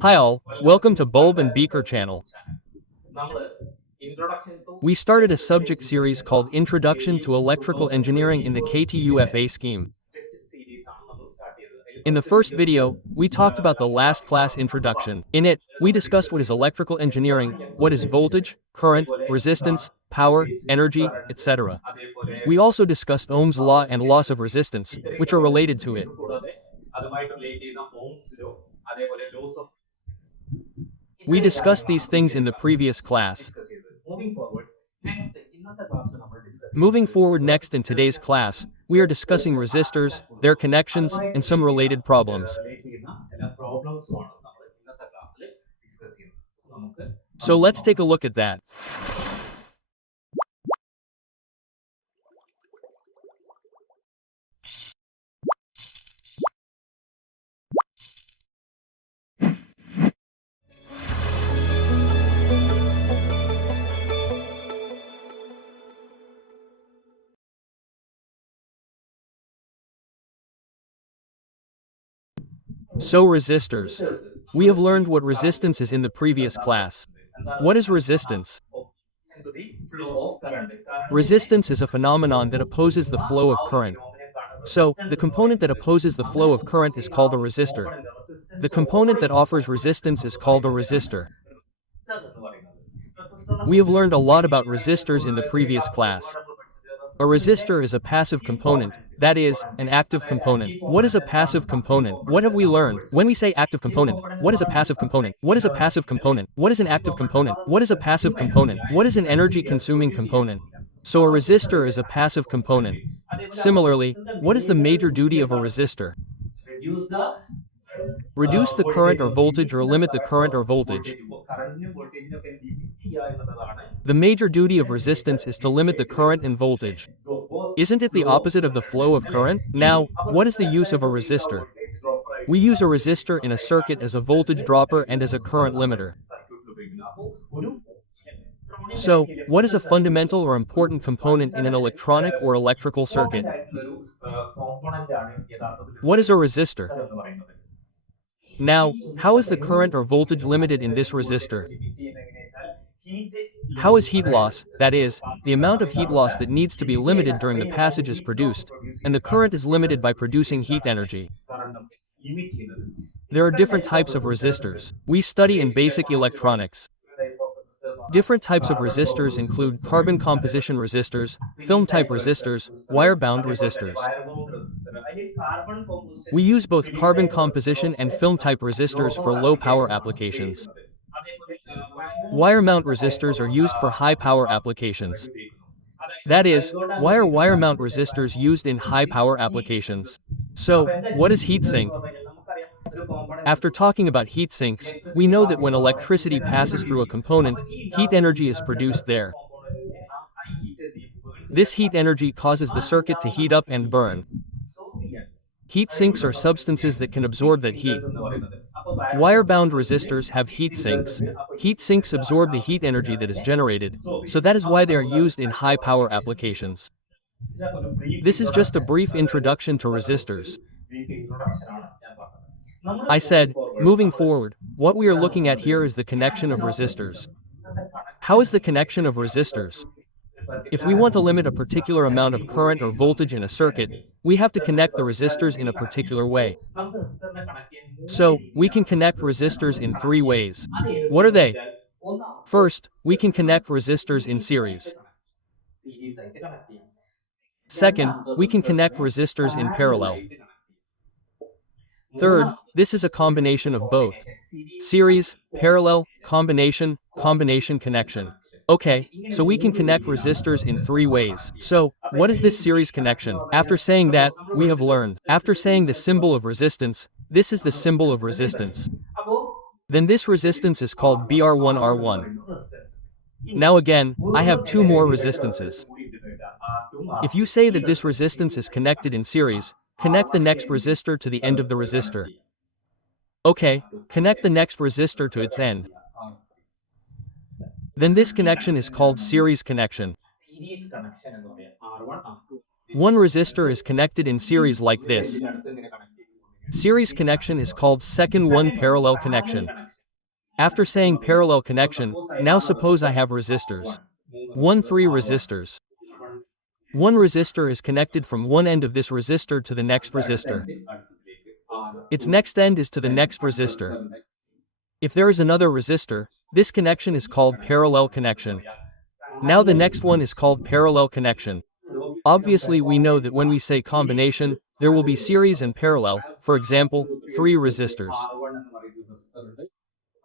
Hi all, welcome to Bulb and Beaker channel. We started a subject series called Introduction to Electrical Engineering in the KTUFA scheme. In the first video, we talked about the last class introduction. In it, we discussed what is electrical engineering, what is voltage, current, resistance, power, energy, etc. We also discussed Ohm's law and loss of resistance, which are related to it. We discussed these things in the previous class. Moving forward next in today's class, we are discussing resistors, their connections, and some related problems. So let's take a look at that. So resistors. We have learned what resistance is in the previous class. What is resistance? Resistance is a phenomenon that opposes the flow of current. So, the component that opposes the flow of current is called a resistor. The component that offers resistance is called a resistor. We have learned a lot about resistors in the previous class. A resistor is a passive component, that is, an active component. What is a passive component? What have we learned? When we say active component, what is a passive component? What is a passive component? What is an active component? What is a passive component? What is an energy-consuming component? So a resistor is a passive component. Similarly, what is the major duty of a resistor? Reduce the current or voltage or limit the current or voltage. The major duty of resistance is to limit the current and voltage. Isn't it the opposite of the flow of current? Now, what is the use of a resistor? We use a resistor in a circuit as a voltage dropper and as a current limiter. So, what is a fundamental or important component in an electronic or electrical circuit? What is a resistor? Now, how is the current or voltage limited in this resistor? How is heat loss, that is, the amount of heat loss that needs to be limited during the passage is produced, and the current is limited by producing heat energy. There are different types of resistors. We study in basic electronics. Different types of resistors include carbon composition resistors, film-type resistors, wire-bound resistors. We use both carbon composition and film-type resistors for low-power applications. Wire-mount resistors are used for high-power applications. That is, why are wire-mount resistors used in high-power applications? So, what is heatsink? After talking about heat sinks, we know that when electricity passes through a component, heat energy is produced there. This heat energy causes the circuit to heat up and burn. Heat sinks are substances that can absorb that heat. Wire-bound resistors have heat sinks. Heat sinks absorb the heat energy that is generated, so that is why they are used in high-power applications. This is just a brief introduction to resistors. I said, moving forward, what we are looking at here is the connection of resistors. How is the connection of resistors? If we want to limit a particular amount of current or voltage in a circuit, we have to connect the resistors in a particular way. So, we can connect resistors in three ways. What are they? First, we can connect resistors in series. Second, we can connect resistors in parallel. Third, this is a combination of both. Series, parallel, combination connection. Okay, so we can connect resistors in three ways. So, what is this series connection? After saying that, we have learned. After saying the symbol of resistance, this is the symbol of resistance. Then this resistance is called BR1R1. Now again, I have two more resistances. If you say that this resistance is connected in series, connect the next resistor to the end of the resistor. Okay, connect the next resistor to its end. Then this connection is called series connection. One resistor is connected in series like this. Series connection is called second one parallel connection. After saying parallel connection, now suppose I have resistors. 1 3 resistors. One resistor is connected from one end of this resistor to the next resistor. Its next end is to the next resistor. If there is another resistor, this connection is called parallel connection. Now the next one is called parallel connection. Obviously we know that when we say combination, there will be series and parallel, for example, 3 resistors.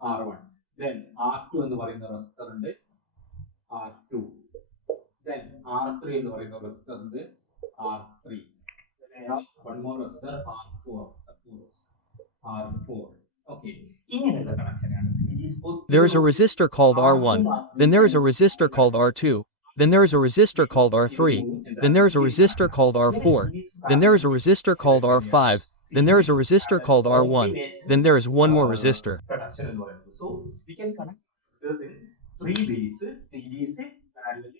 R1. Then R2 എന്ന് പറയുന്ന resistor ഉണ്ട് R2. Then R3 എന്ന് പറയുന്ന resistor ഉണ്ട് R3. Then one more resistor R4. Suppose R4. Okay. ഇങ്ങനെയുള്ള കണക്ഷനാണ് series There is a resistor called R1, then there is a resistor called R2, then there is a resistor called R3, then there is a resistor called R4, then there is a resistor called R5, then there is a resistor called R1, then there is one more resistor. connection എന്ന് പറയുന്നത്. So we can connect resistors in three ways: series, parallel,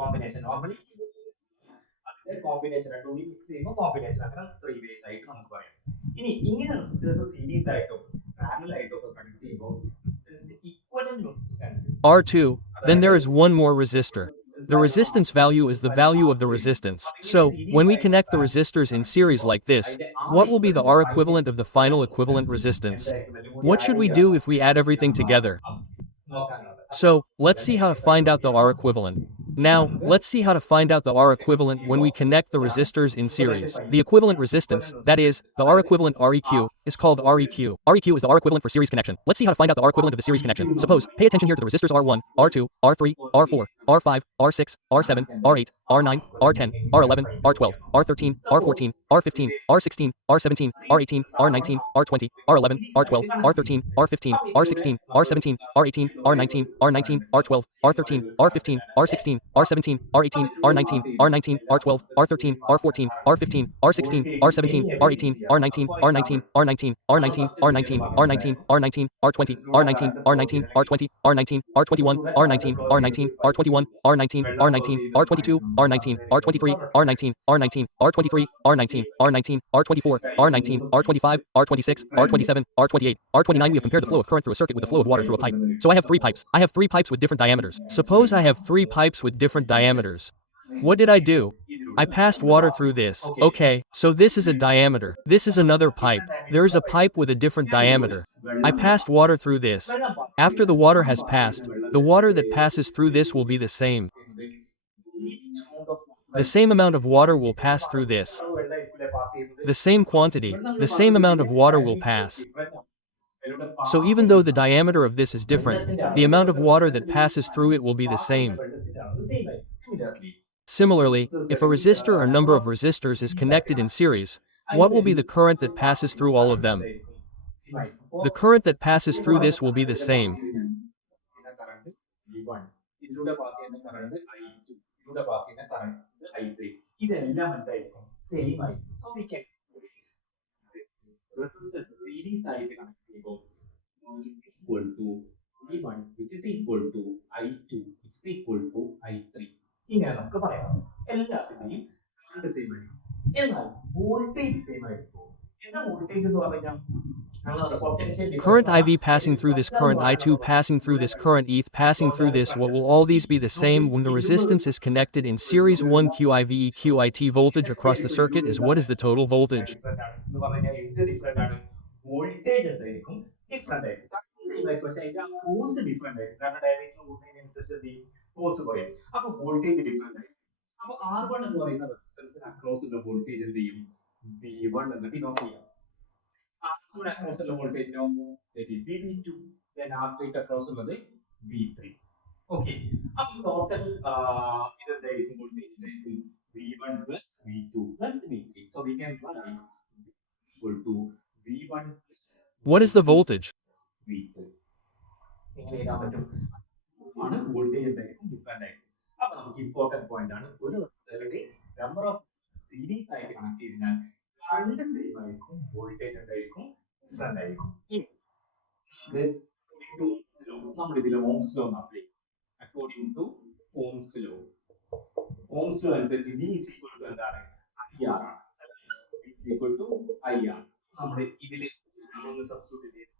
combination. Normally അതിന്റെ combination രണ്ടും കൂടി mix ചെയ്യുമ്പോൾ combination അങ്ങനെ three ways ആയിട്ട് നമുക്ക് പറയാം. ഇനി ഇങ്ങനെ റെസിസ്റ്റേഴ്സ് സീരീസ് ആയിട്ടോ പാരലൽ ആയിട്ടോ ഒക്കെ കണക്ട് ചെയ്യുമ്പോൾ equivalent resistance R2, then there is one more resistor. The resistance value is the value of the resistance. So, when we connect the resistors in series like this, what will be the R equivalent of the final equivalent resistance? What should we do if we add everything together? So, let's see how to find out the R equivalent. Now, let's see how to find out the R equivalent when we connect the resistors in series. The equivalent resistance, that is, the R equivalent REQ, is called REQ. REQ is the R equivalent for series connection. Let's see how to find out the R equivalent of the series connection. Suppose, pay attention here to the resistors R1, R2, R3, R4, R5, R6, R7, R8, R9, R10, R11, R12, R13, R14, R15, R16, R17, R18, R19, R20, R11, R12, R13, R15, R16, R17, R18, R19, R19, R12, R13, R15, R16, R17, R18, R19, R19, R12, R13, R14, R15, R16, R17, R18, R19, R19, R19, R19, R19, R19, R19, R20, R19, R19, R20, R19, R21, R19, R19, R21, R19, R19, R22, R19, R23, R19, R19, R23, R19, R19, R24, R19, R25, R26, R27, R28, R29. We have compared the flow of current through a circuit with the flow of water through a pipe. So I have 3 pipes. I have 3 pipes with different diameters. Suppose I have 3 pipes with different diameters. What did I do? I passed water through this. Okay, so this is a diameter. This is another pipe. There is a pipe with a different diameter. I passed water through this. After the water has passed, the water that passes through this will be the same. The same amount of water will pass through this. The same quantity, the same amount of water will pass. So even though the diameter of this is different, the amount of water that passes through it will be the same. Similarly, if a resistor or number of resistors is connected in series, what will be the current that passes through all of them? The current that passes through this will be the same. ഇതിലൂടെ pass ചെയ്യുന്ന current I2, ഇതിലൂടെ pass ചെയ്യുന്ന current I3. ഇതെല്ലാം എന്തായിരിക്കും same ആയിരിക്കും. So we can resistance series ആയിട്ട് connect ചെയ്യുമ്പോൾ equal to V1 which is equal to I2 which is equal to I3. ഇങ്ങനെ നമുക്ക് പറയാം. എല്ലാത്തിന്റെയും കറണ്ട് സെയിം ആയിരിക്കും. എന്നാൽ വോൾട്ടേജ് സെയിം ആയിരിക്കും. എന്താ വോൾട്ടേജ് എന്ന് പറഞ്ഞാൽ Current IV passing through this, current I2 passing through this, current ETH passing through this. What will all these be the same when the resistance is connected in series? 1 QIV QIT voltage across the circuit is what is the total voltage? Voltage എന്തായിരിക്കും different ആയിരിക്കും same ആയിരിക്കും പക്ഷേ അതിന്റെ force different ആയിരിക്കും കാരണം direction കൂടുന്നതിനനുസരിച്ച് എന്ത് ചെയ്യും ഫോഴ്സ് കുറയും അപ്പൊ വോൾട്ടേജ് ഡിഫറെന്റ് ആയിരിക്കും അപ്പൊ R1 എന്ന് പറയുന്ന റെസിസ്റ്റൻസിന് അക്രോസ് ഉള്ള വോൾട്ടേജ് എന്ത് ചെയ്യും V1 എന്ന് ഡിനോട്ട് ചെയ്യാം R2 across the voltage now that is VB2 then R3 across ഉള്ളത് V3 okay അപ്പോൾ ടോട്ടൽ ഇതെന്തായിരിക്കും വോൾട്ടേജ് എന്തായിരിക്കും V1 plus V2 plus V3 so we can write equal to V1 What is the voltage? V3 എങ്ങനെ എഴുതാൻ പറ്റും ആണ് voltage എന്തായിരിക്കും different ആയിരിക്കും അപ്പോൾ നമുക്ക് ഇമ്പോർട്ടന്റ് പോയിന്റ് ആണ് ഒരു നമ്പർ ഓഫ് സീരീസ് ആയിട്ട് കണക്ട് ചെയ്താൽ കറണ്ട് സെയിം ആയിരിക്കും വോൾട്ടേജ് എന്തായിരിക്കും ഡിഫറെന്റ് ആയിരിക്കും നമ്മൾ ഇതിൽ Ohm's law apply according to Ohm's law അനുസരിച്ച് V is equal to എന്താണ് IR ആണ് V is equal to IR നമ്മൾ ഇതിൽ ഒന്ന് സബ്സ്റ്റിറ്റ്യൂട്ട് ചെയ്ത്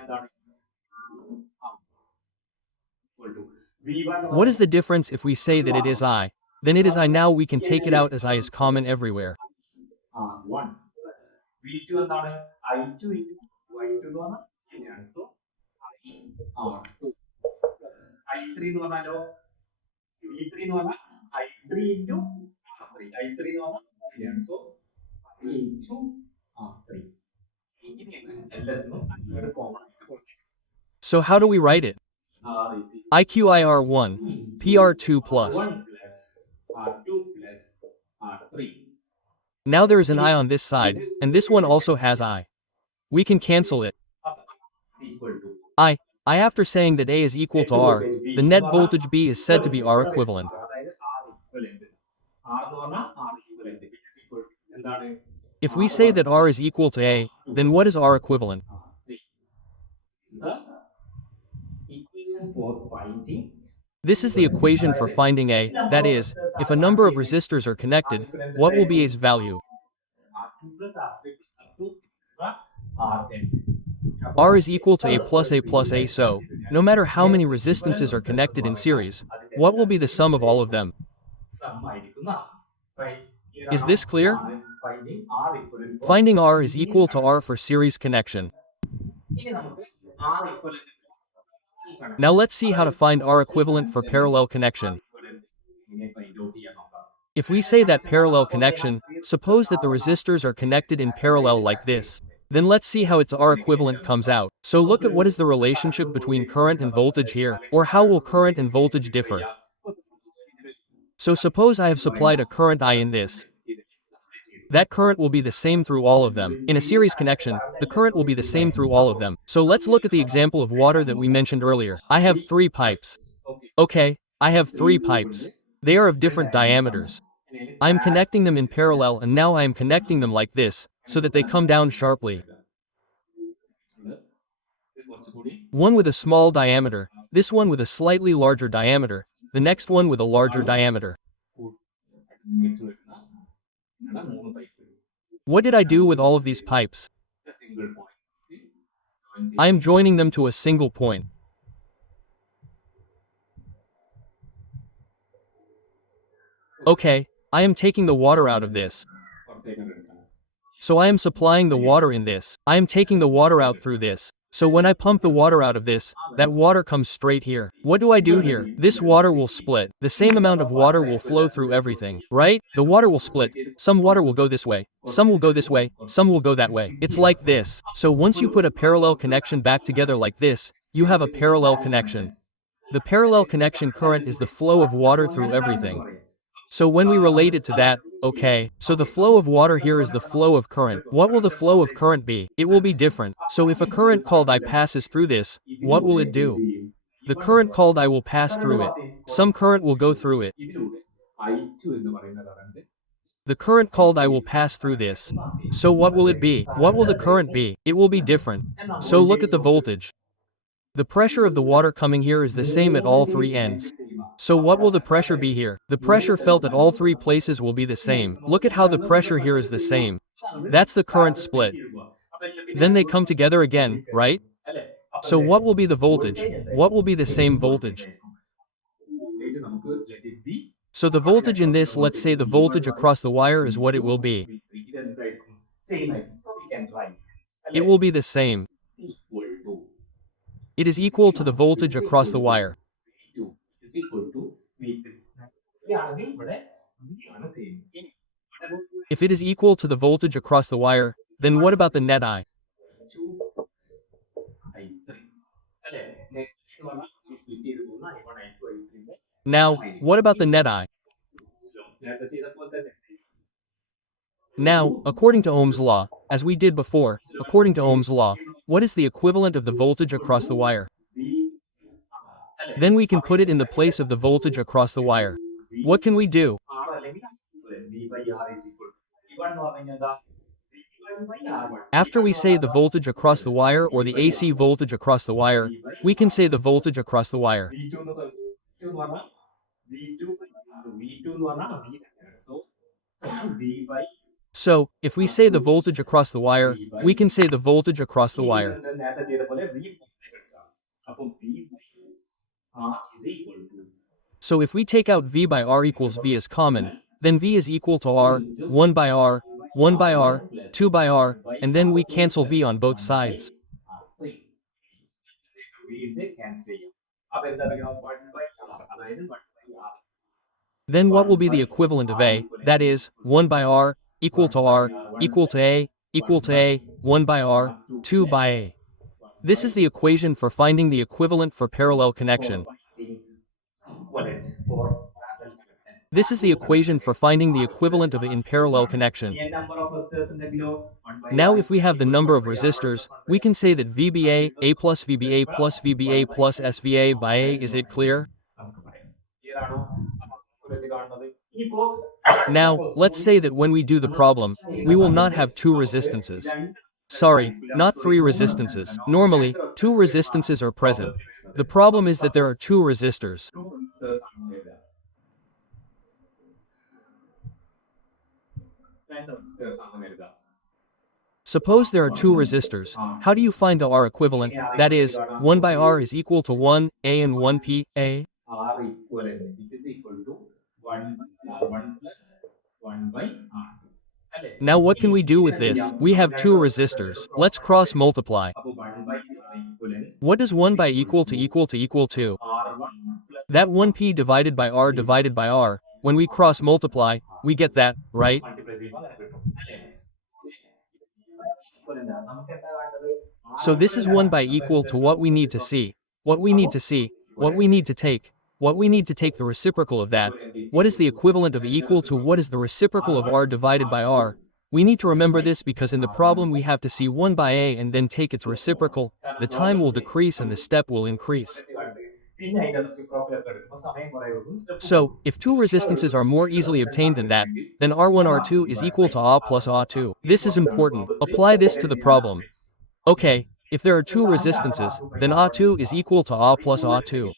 എന്താണ് What is the difference if we say that it is I? Then it is I now we can take it out as I is common everywhere. R1 V2 എന്താണ് I2 into Y2 എന്ന് പറഞ്ഞാൽ ഇങ്ങനെയാണ് so I R2 I3 എന്ന് പറഞ്ഞാലോ V3 എന്ന് പറഞ്ഞാൽ I3 into R3 I3 എന്ന് പറഞ്ഞാൽ ഇങ്ങനെയാണ് സോ I into R3 ഇങ്ങനെയാണ് എല്ലാത്തിനും കോമൺ ആയിട്ട് കൊടുത്തിരിക്കുന്നത്. So how do we write it? R is IQIR1, PR2 plus. R1 plus R2 plus R3. Now there is an I on this side, and this one also has I. We can cancel it. Equal to I after saying that A is equal to R, the net voltage B is said to be R equivalent. അതായത് R equivalent R എന്ന് പറഞ്ഞാൽ R equivalent equal to എന്താണ് If we say that R is equal to A, then what is R equivalent? the equation for finding This is the equation for finding A, that is, if a number of resistors are connected, what will be A's value? R2 plus R3 plus R2 Rn. R is equal to A plus A, so, no matter how many resistances are connected in series, what will be the sum of all of them? Is this clear? Finding R is equal to R for series connection. Now let's see how to find R equivalent for parallel connection. If we say that parallel connection, suppose that the resistors are connected in parallel like this. Then let's see how its R equivalent comes out. So look at what is the relationship between current and voltage here, or how will current and voltage differ. So suppose I have supplied a current I in this. That current will be the same through all of them. In a series connection, the current will be the same through all of them. So let's look at the example of water that we mentioned earlier. I have 3 pipes. Okay, I have 3 pipes. They are of different diameters. I am connecting them in parallel and now I am connecting them like this, so that they come down sharply. One with a small diameter, this one with a slightly larger diameter, the next one with a larger diameter. What did I do with all of these pipes? I am joining them to a single point. Okay, I am taking the water out of this. So I am supplying the water in this. I am taking the water out through this. So when I pump the water out of this, that water comes straight here. What do I do here? This water will split. The same amount of water will flow through everything, right? The water will split. Some water will go this way. Some will go this way. Some will go that way. It's like this. So once you put a parallel connection back together like this, you have a parallel connection. The parallel connection current is the flow of water through everything. So when we relate it to that, okay, so the flow of water here is the flow of current. What will the flow of current be? It will be different. So if a current called I passes through this, what will it do? The current called I will pass through it. Some current will go through it. The current called I will pass through this. So what will it be? What will the current be? It will be different. So look at the voltage. The pressure of the water coming here is the same at all 3 ends. So what will the pressure be here? The pressure felt at all 3 places will be the same. Look at how the pressure here is the same. That's the current split. Then they come together again, right? So what will be the voltage? What will be the same voltage? So the voltage in this, let's say the voltage across the wire is what it will be. It will be the same. It is equal to the voltage across the wire. If it is equal to the voltage across the wire, then what about the net I? Now, what about the net I? Now, according to Ohm's law, as we did before, according to Ohm's law, what is the equivalent of the voltage across the wire? Then we can put it in the place of the voltage across the wire. What can we do? After we say the voltage across the wire or the AC voltage across the wire, we can say the voltage across the wire. So, if we say the voltage across the wire, we can say the voltage across the wire. So if we take out V by R equals V as common, then V is equal to R, 1 by R, 1 by R, 2 by R, and then we cancel V on both sides. വീണ്ടും cancel ചെയ്യാം. അപ്പൊ എന്താ പറയുക 1/r, അതായത് 1/r. Then what will be the 1/r equivalent of A, equivalent that is, 1 by R, equal to R, equal to A, equal to A, 1 by R, 2 by A. This is the equation for finding the equivalent for parallel connection. This is the equation for finding the equivalent of A in parallel connection. Now if we have the number of resistors, we can say that VBA, A plus VBA plus VBA plus SVA by A. Is it clear? Now, let's say that when we do the problem, we will not have two resistances. Sorry, not three resistances. Normally, two resistances are present. The problem is that there are two resistors. Suppose there are two resistors. How do you find the R equivalent? That is, 1 by R is equal to 1 A and 1 P A. R equivalent, which is equal to 1 by R1 plus 1 by R2. Now what can we do with this? We have two resistors. Let's cross multiply. 1 by R equivalent. What does 1 by equal to? R1 plus That 1P divided by R, when we cross multiply, we get that, right? So this is 1 by equal to what we need to see. What we need to take the reciprocal of that. What is the equivalent of equal to what is the reciprocal of R divided by R? We need to remember this because in the problem we have to see 1 by A and then take its reciprocal. The time will decrease and the step will increase. So, if two resistances are more easily obtained than that, then R1 R2 is equal to A plus A2. This is important. Apply this to the problem. Okay, if there are two resistances, then A2 is equal to A plus A2.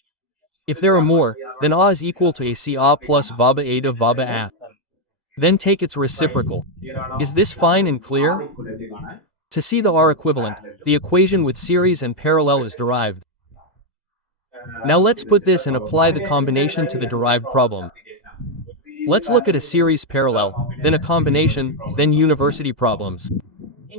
If there are more, then A is equal to AC A plus VABA A to VABA A. Then take its reciprocal. Is this fine and clear? To see the R equivalent, the equation with series and parallel is derived. Now let's put this and apply the combination to the derived problem. Let's look at a series parallel, then a combination, then university problems.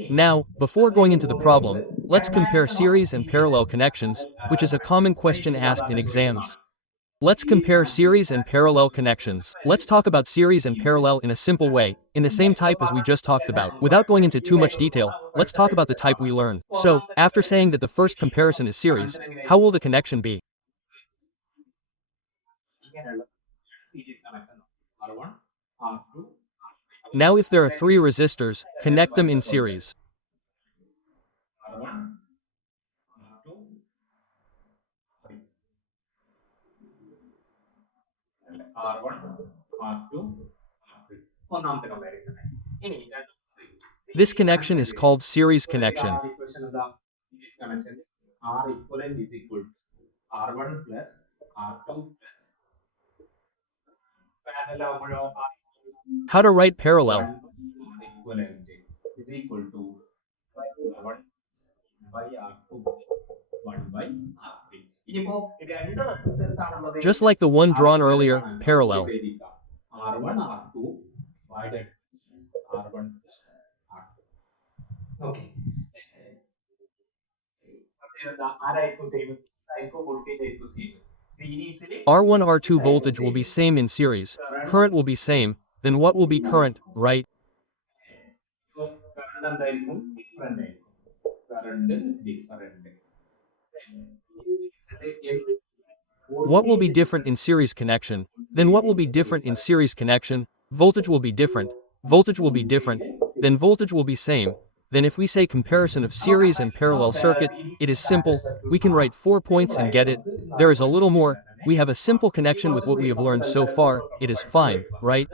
Now, before going into the problem, let's compare series and parallel connections, which is a common question asked in exams. Let's compare series and parallel connections. Let's talk about series and parallel in a simple way, in the same type as we just talked about. Without going into too much detail, let's talk about the type we learned. So, after saying that the first comparison is series, how will the connection be? Now if there are three resistors, connect them in series. This connection is called series connection. R equivalent is equal to R1 plus R2 plus parallel. How to write parallel? R equivalent is equal to R1 by R2 1 by R3. Just like the one drawn earlier, parallel. R1 R2 divided R1 plus R2. Okay. R1 R2 voltage will be same in series, current will be same, then what will be current, right? What will be different in series connection? Then what will be different in series connection? Voltage will be different, then voltage will be same. Then if we say comparison of series and parallel circuit, it is simple, we can write 4 points and get it. There is a little more, we have a simple connection with what we have learned so far, it is fine, right?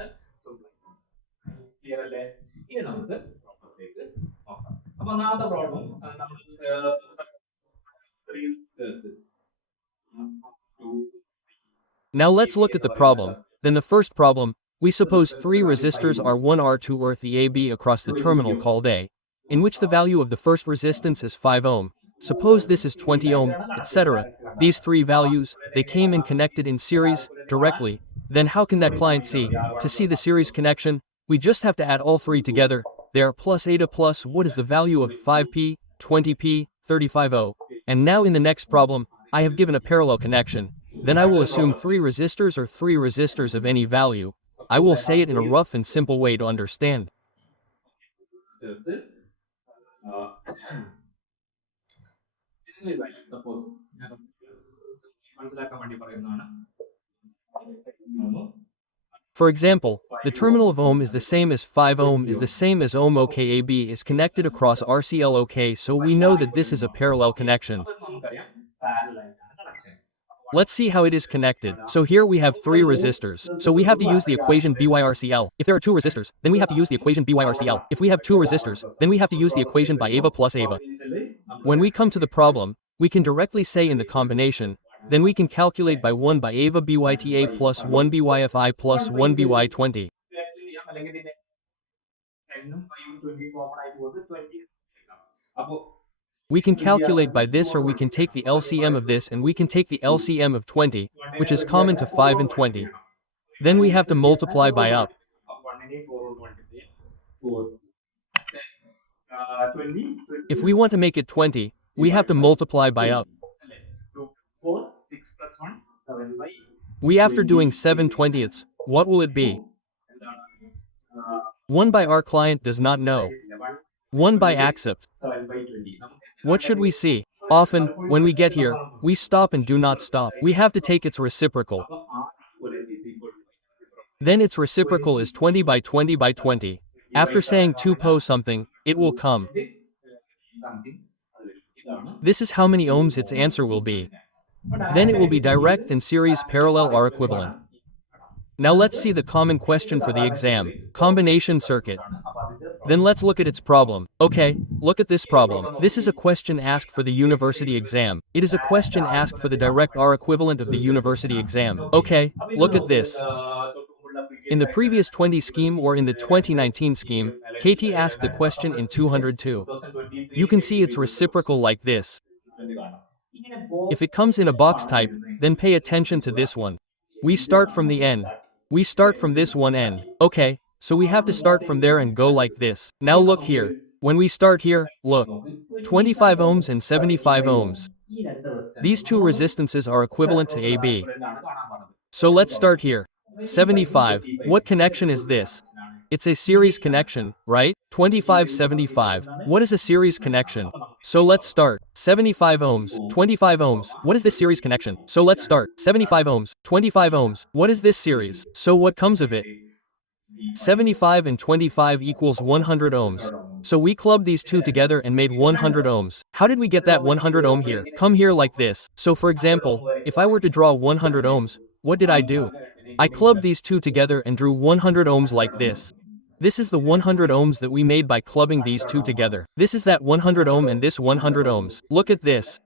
Now let's look at the problem. Then the first problem, we suppose three resistors R1 R2 earth the AB across the terminal called A, in which the value of the first resistance is 5 ohm. Suppose this is 20 ohm, etc. These three values, they came in connected in series, directly. Then how can that client see? To see the series connection, we just have to add all three together. They are plus eta plus what is the value of 5p, 20p, 35O. And now in the next problem, I have given a parallel connection. Then I will assume three resistors or three resistors of any value. I will say it in a rough and simple way to understand. Suppose മനസ്സിലാക്കാൻ വേണ്ടി പറയുന്നതാണ്. For example, the terminal of ohm is the same as 5 ohm is the same as ohm OK AB is connected across RCL OK, so we know that this is a parallel connection. Let's see how it is connected. So here we have three resistors. So we have to use the equation BYRCL. If there are two resistors, then we have to use the equation BYRCL. If we have two resistors, then we have to use the equation by AVA plus AVA. When we come to the problem, we can directly say in the combination, then we can calculate by 1 by AVA BYTA plus 1 BYFI plus 1 BY20. We can calculate by this, or we can take the LCM of this and we can take the LCM of 20, which is common to 5 and 20. Then we have to multiply by up. If we want to make it 20, we have to multiply by up. We after doing 7/20ths, what will it be? 1 by our client does not know. 1 by accept. What should we see? Often, when we get here, we stop and do not stop. We have to take its reciprocal. Then its reciprocal is 20 by 20 by 20. After saying 2 po something, it will come. This is how many ohms its answer will be. Then it will be direct and series parallel are equivalent. Now let's see the common question for the exam, combination circuit. Then let's look at its problem. Okay, look at this problem. This is a question asked for the university exam. It is a question asked for the direct R equivalent of the university exam. Okay, look at this. In the previous 20 scheme or in the 2019 scheme, KT asked the question in 202. You can see its reciprocal like this. If it comes in a box type, then pay attention to this one. We start from the end. We start from this one end. Okay, so we have to start from there and go like this. Now look here. When we start here, look. 25 ohms and 75 ohms. These two resistances are equivalent to AB. So let's start here. 75. What connection is this? It's a series connection, right? 25-75. What is a series connection? So let's start. 75 ohms, 25 ohms. What is this series connection? So let's start. 75 ohms, 25 ohms. What is this series? So what comes of it? 75 and 25 equals 100 ohms. So we clubbed these two together and made 100 ohms. How did we get that 100 ohm here? Come here like this. So for example, if I were to draw 100 ohms, what did I do? I clubbed these two together and drew 100 ohms like this. This is the 100 ohms that we made by clubbing these two together. This is that 100 ohm and this 100 ohms. Look at this.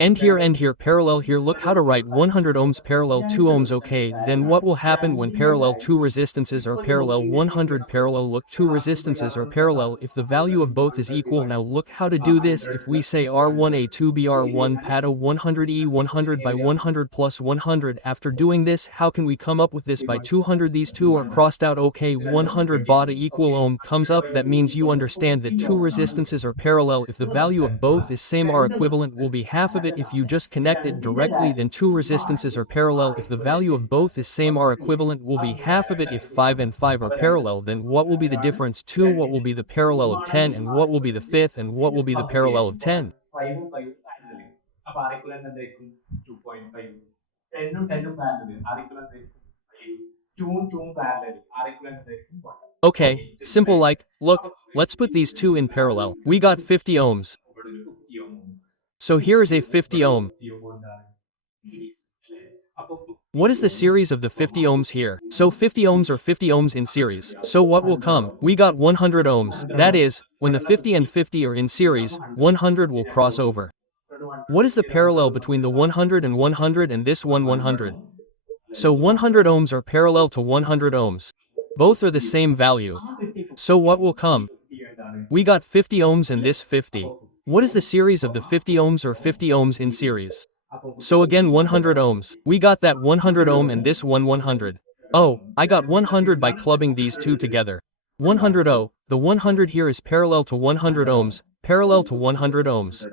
End here, parallel here. Look how to write 100 ohms parallel 2 ohms. Okay, then what will happen when parallel two resistances are parallel? 100 parallel, look, two resistances are parallel if the value of both is equal. Now look how to do this. If we say R1A2B R1 PATA 100E 100 by 100 plus 100, after doing this, how can we come up with this by 200? These two are crossed out. Okay, 100 bata equal ohm comes up. That means you understand that two resistances are parallel if the value of both is same. R equivalent will be half of it. If you just connect it directly, then two resistances are parallel if the value of both is same. R equivalent will be half of it. If 5 and 5 are parallel, then what will be the difference? 2. What will be the parallel of 10, and what will be the fifth, and what will be the parallel of 10? Okay, simple like, look, let's put these two in parallel. We got 50 ohms. So here is a 50 ohm. What is the series of the 50 ohms here? So 50 ohms or 50 ohms in series. So what will come? We got 100 ohms. That is, when the 50 and 50 are in series, 100 will cross over. What is the parallel between the 100 and 100 and this one 100? So 100 ohms are parallel to 100 ohms. Both are the same value. So what will come? We got 50 ohms and this 50. What is the series of the 50 ohms or 50 ohms in series? So again 100 ohms. We got that 100 ohm and this one 100. Oh, I got 100 by clubbing these two together. 100 oh, the 100 here is parallel to 100 ohms, parallel to 100 ohms.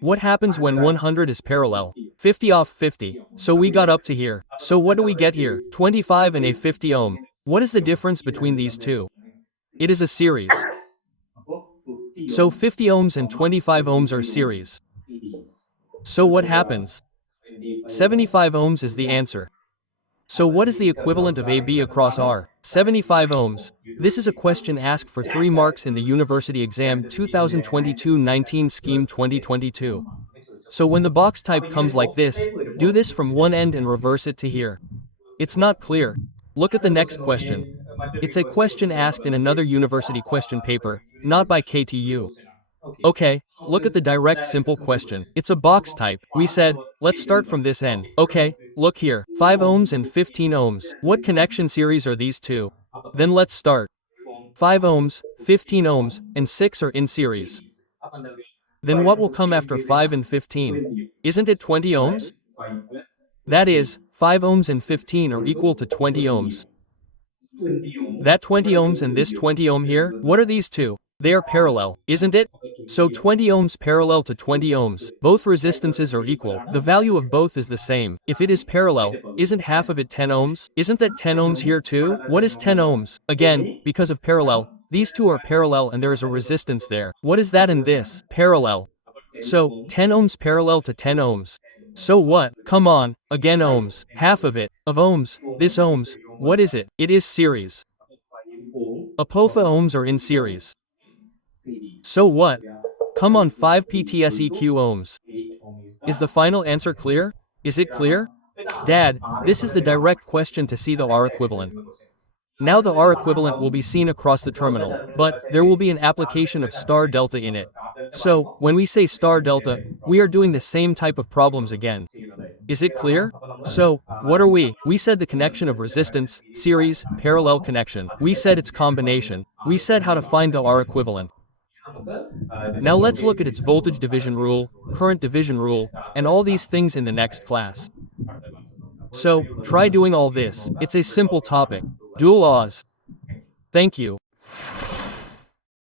What happens when 100 is parallel? 50 off 50. So we got up to here. So what do we get here? 25 and a 50 ohm. What is the difference between these two? It is a series. So 50 ohms and 25 ohms are series. So what happens? 75 ohms is the answer. So what is the equivalent of AB across R? 75 ohms. This is a question asked for 3 marks in the university exam 2022-19 scheme 2022. So when the box type comes like this, do this from one end and reverse it to here. It's not clear. Look at the next question. It's a question asked in another university question paper, not by KTU. Okay, look at the direct simple question. It's a box type. We said, let's start from this end. Okay, look here. 5 ohms and 15 ohms. What connection series are these two? Then let's start. 5 ohms, 15 ohms, and 6 are in series. Then what will come after 5 and 15? Isn't it 20 ohms? That is, 5 ohms and 15 are equal to 20 ohms. That 20 ohms and this 20 ohm here, what are these two? They are parallel, isn't it? So 20 ohms parallel to 20 ohms. Both resistances are equal. The value of both is the same. If it is parallel, isn't half of it 10 ohms? Isn't that 10 ohms here too? What is 10 ohms? Again, because of parallel, these two are parallel and there is a resistance there. What is that in this? Parallel. So, 10 ohms parallel to 10 ohms. So what? Come on, again ohms. Half of it, of ohms, this ohms. What is it? It is series. Apophia ohms are in series. So what? Come on 5 PTSEQ ohms. Is the final answer clear? Is it clear? Dad, this is the direct question to see the R equivalent. Now the R equivalent will be seen across the terminal, but there will be an application of star delta in it. So, when we say star delta, we are doing the same type of problems again. Is it clear? So, what are we? We said the connection of resistance, series, parallel connection. We said its combination. We said how to find the R equivalent. Now let's look at its voltage division rule, current division rule, and all these things in the next class. So, try doing all this. It's a simple topic. Dual laws. Thank you.